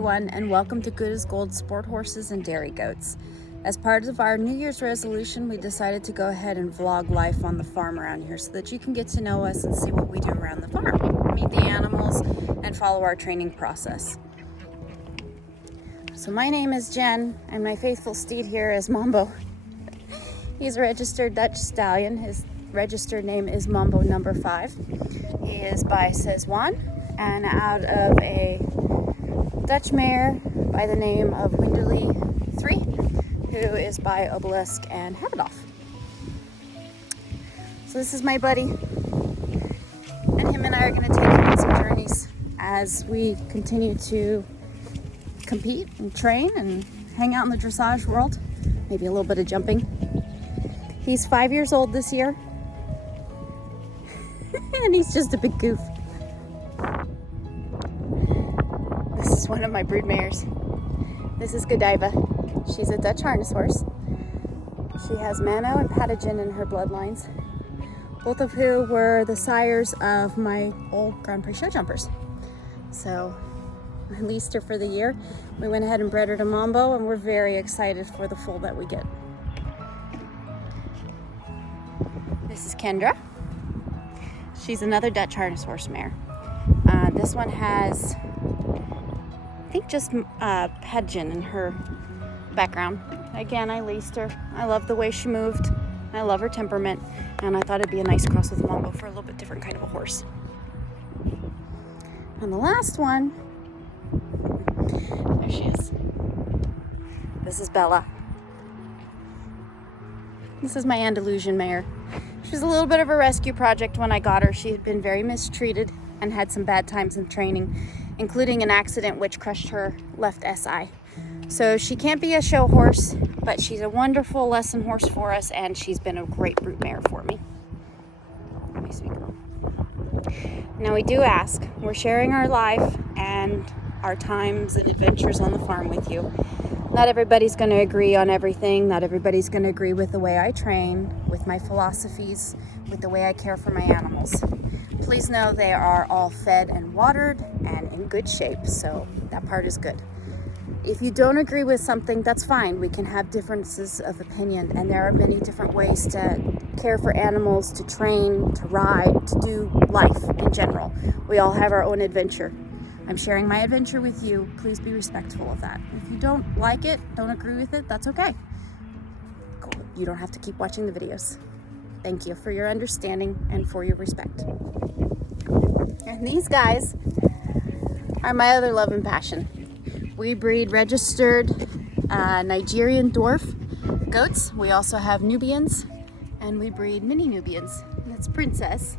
everyone, and welcome to Good as Gold Sport Horses and Dairy Goats. As part of our New Year's resolution, we decided to go ahead and vlog life on the farm around here so that you can get to know us and see what we do around the farm, meet the animals, and follow our training process. So my name is Jen, and my faithful steed here is Mambo. He's a registered Dutch stallion. His registered name is Mambo number 5. He is by Sebastian and out of a Dutch Mayor by the name of Winderly 3, who is by Obelisk and Habidoff. So this is my buddy, and him and I are going to take you on some journeys as we continue to compete and train and hang out in the dressage world, maybe a little bit of jumping. He's 5 years old this year, and he's just a big goof. This is one of my brood mares. This is Godiva. She's a Dutch harness horse. She has Mano and Patagon in her bloodlines, both of who were the sires of my old Grand Prix show jumpers. So I leased her for the year. We went ahead and bred her to Mambo, and we're very excited for the foal that we get. This is Kendra. She's another Dutch harness horse mare. This one has, I think, just Patagon in her background. Again, I leased her. I love the way she moved. I love her temperament, and I thought it'd be a nice cross with Mambo for a little bit different kind of a horse. And the last one, there she is. This is Bella. This is my Andalusian Mayor. She was a little bit of a rescue project when I got her. She had been very mistreated and had some bad times in training, including an accident which crushed her left SI. So she can't be a show horse, but she's a wonderful lesson horse for us, and she's been a great brood mare for me. My sweet girl. Now we do ask, we're sharing our life and our times and adventures on the farm with you. Not everybody's going to agree on everything. Not everybody's going to agree with the way I train, with my philosophies, with the way I care for my animals. Please know they are all fed and watered and in good shape, so that part is good. If you don't agree with something, that's fine. We can have differences of opinion, and there are many different ways to care for animals, to train, to ride, to do life in general. We all have our own adventure. I'm sharing my adventure with you. Please be respectful of that. If you don't like it, don't agree with it, that's okay. Cool. You don't have to keep watching the videos. Thank you for your understanding and for your respect. And these guys are my other love and passion. We breed registered Nigerian dwarf goats. We also have Nubians, and we breed mini Nubians. That's Princess.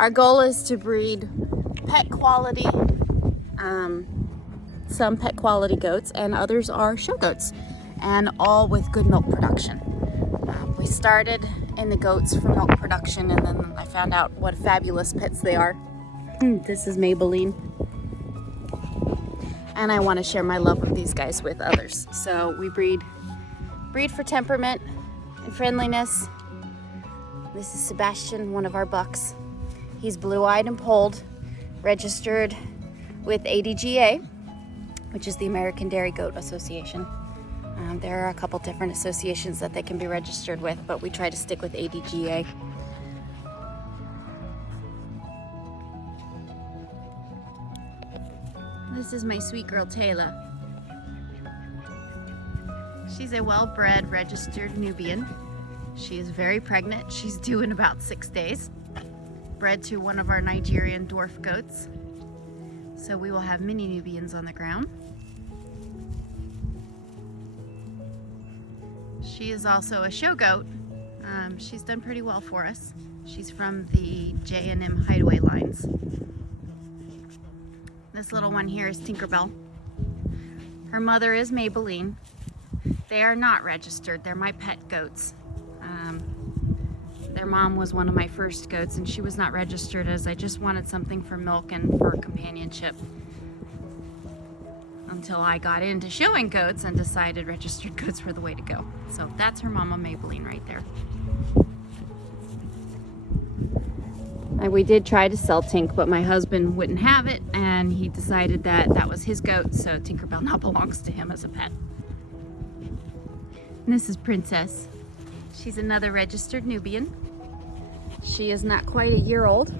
Our goal is to breed pet quality, some pet quality goats, and others are show goats, and all with good milk production. We started in the goats for milk production, and then I found out what fabulous pets they are. This is Maybelline. And I want to share my love of these guys with others. So we breed for temperament and friendliness. This is Sebastian, one of our bucks. He's blue-eyed and polled, registered with ADGA, which is the American Dairy Goat Association. There are a couple different associations that they can be registered with, but we try to stick with ADGA. This is my sweet girl, Taylor. She's a well-bred, registered Nubian. She is very pregnant. She's due in about 6 days. Bred to one of our Nigerian dwarf goats. So we will have mini Nubians on the ground. She is also a show goat. She's done pretty well for us. She's from the J&M Hideaway lines. This little one here is Tinkerbell. Her mother is Maybelline. They are not registered. They're my pet goats. Their mom was one of my first goats, and she was not registered, as I just wanted something for milk and for companionship, until I got into showing goats and decided registered goats were the way to go. So that's her mama Maybelline right there. We did try to sell Tink, but my husband wouldn't have it, and he decided that that was his goat, so Tinkerbell now belongs to him as a pet. And this is Princess. She's another registered Nubian. She is not quite a year old,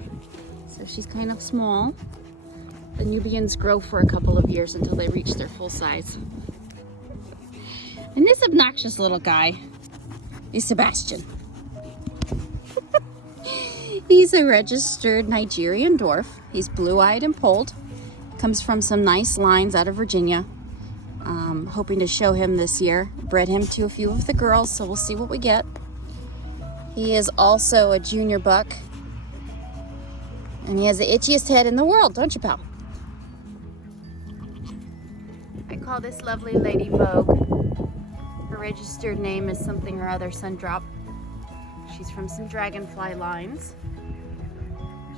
so she's kind of small. The Nubians grow for a couple of years until they reach their full size. And this obnoxious little guy is Sebastian. He's a registered Nigerian dwarf. He's blue-eyed and polled. Comes from some nice lines out of Virginia. Hoping to show him this year. Bred him to a few of the girls, so we'll see what we get. He is also a junior buck. And he has the itchiest head in the world, don't you, pal? I call this lovely lady Vogue. Her registered name is something or other Sundrop. She's from some dragonfly lines.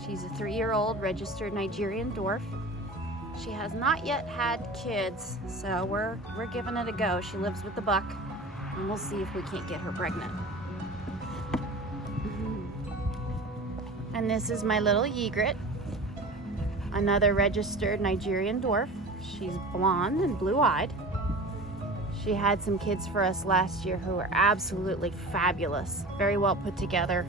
She's a 3-year-old registered Nigerian dwarf. She has not yet had kids, so we're giving it a go. She lives with the buck, and we'll see if we can't get her pregnant. And this is my little egret, another registered Nigerian dwarf. She's blonde and blue-eyed. She had some kids for us last year who were absolutely fabulous, very well put together.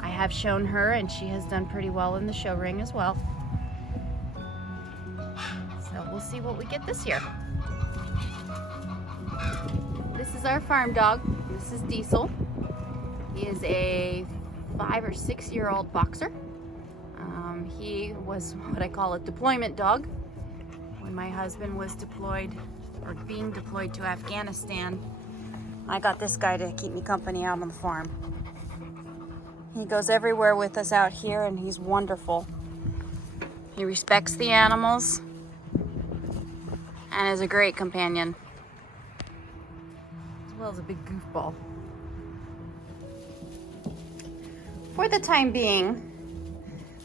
I have shown her, and she has done pretty well in the show ring as well. So we'll see what we get this year. This is our farm dog. This is Diesel. He is a 5 or 6 year old boxer. He was what I call a deployment dog. When my husband was deployed or being deployed to Afghanistan, I got this guy to keep me company out on the farm. He goes everywhere with us out here, and he's wonderful. He respects the animals and is a great companion, as well as a big goofball. For the time being,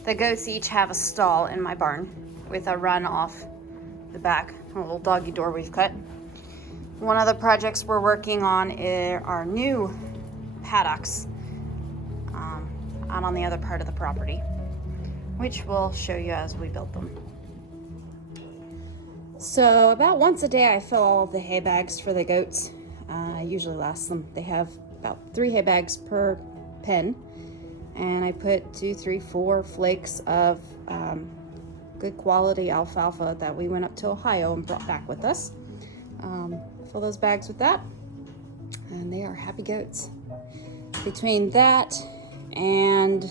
the goats each have a stall in my barn with a run off the back, a little doggy door we've cut. One of the projects we're working on are new paddocks out on the other part of the property, which we'll show you as we build them. So about once a day I fill all of the hay bags for the goats. I usually last them. They have about 3 hay bags per pen, and I put 2, 3, 4 flakes of good quality alfalfa that we went up to Ohio and brought back with us. Fill those bags with that, and they are happy goats. Between that and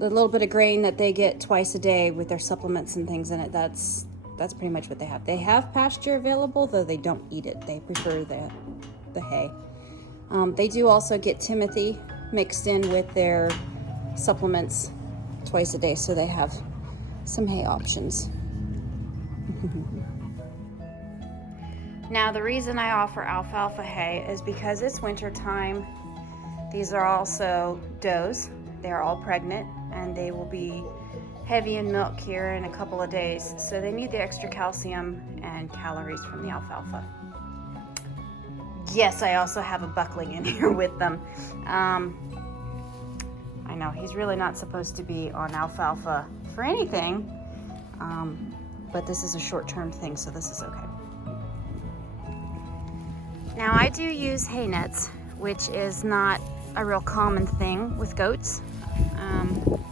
the little bit of grain that they get twice a day with their supplements and things in it, that's pretty much what they have. They have pasture available, though they don't eat it. They prefer the hay. They do also get Timothy mixed in with their supplements twice a day, so they have some hay options. Now, the reason I offer alfalfa hay is because it's winter time. These are also does. They are all pregnant, and they will be heavy in milk here in a couple of days, so they need the extra calcium and calories from the alfalfa. Yes, I also have a buckling in here with them. I know he's really not supposed to be on alfalfa for anything, but this is a short-term thing, so this is okay. Now, I do use hay nets, which is not a real common thing with goats.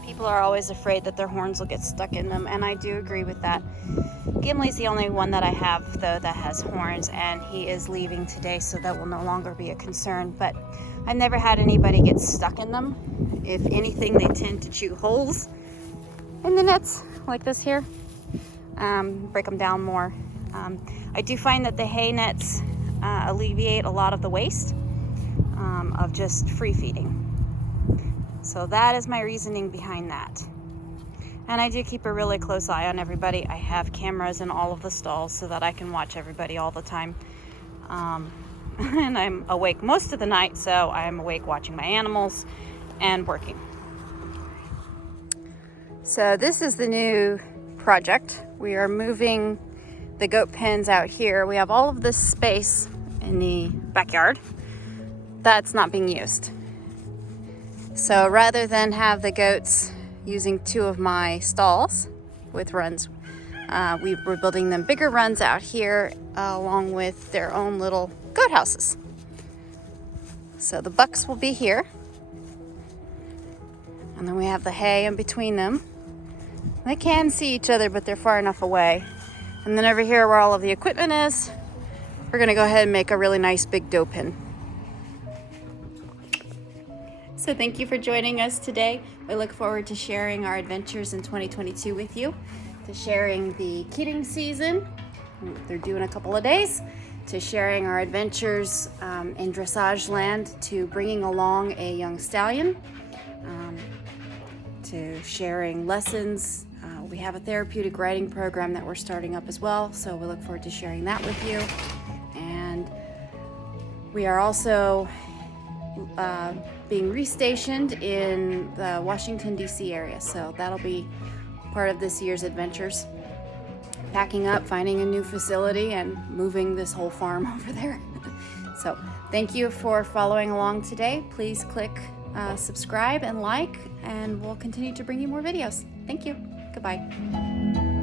People are always afraid that their horns will get stuck in them, and I do agree with that. Gimli's the only one that I have, though, that has horns, and he is leaving today, so that will no longer be a concern. But I've never had anybody get stuck in them. If anything, they tend to chew holes in the nets, like this here, break them down more. I do find that the hay nets alleviate a lot of the waste of just free feeding. So that is my reasoning behind that. And I do keep a really close eye on everybody. I have cameras in all of the stalls so that I can watch everybody all the time. And I'm awake most of the night, so I'm awake watching my animals and working. So this is the new project. We are moving the goat pens out here. We have all of this space in the backyard that's not being used. So rather than have the goats using 2 of my stalls with runs. We're building them bigger runs out here along with their own little goat houses. So the bucks will be here. And then we have the hay in between them. They can see each other, but they're far enough away. And then over here where all of the equipment is, we're gonna go ahead and make a really nice big dough pin. So thank you for joining us today. We look forward to sharing our adventures in 2022 with you, to sharing the kidding season, they're due in a couple of days, to sharing our adventures in dressage land, to bringing along a young stallion, to sharing lessons. We have a therapeutic writing program that we're starting up as well, so we look forward to sharing that with you. And we are also being restationed in the Washington, D.C. area, so that'll be part of this year's adventures. Packing up, finding a new facility, and moving this whole farm over there. So thank you for following along today. Please click subscribe and like, and we'll continue to bring you more videos. Thank you. Goodbye.